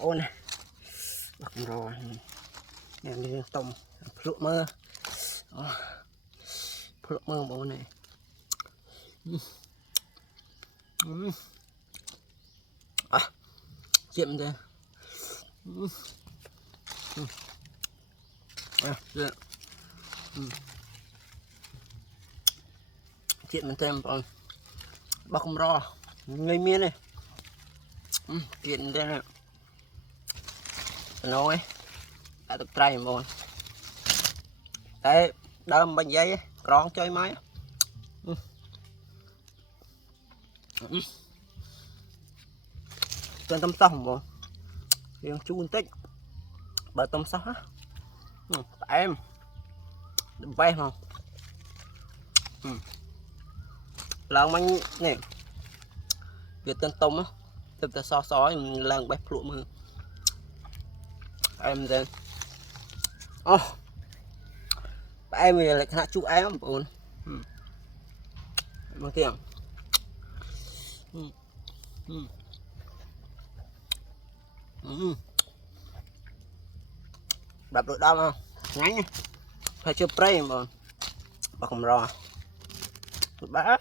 ôn này bạc rồi em đi tôm lụa mơ ôn này chiếm đây chuyện mình thêm còn bác không ro người miên này chuyện đây này nói đã tập trai một đấy đâm bánh giấy con chơi máy trên tâm sông một riêng chu tích bờ tâm sông á em đừng vay không lần bánh này việc tân tông á tập ta so sói lần bếp lụa mưa em lên em thì lại hạ chú em buồn mang tiền đập được đau không ngắn nha phải chưa spray mà không rõ bye.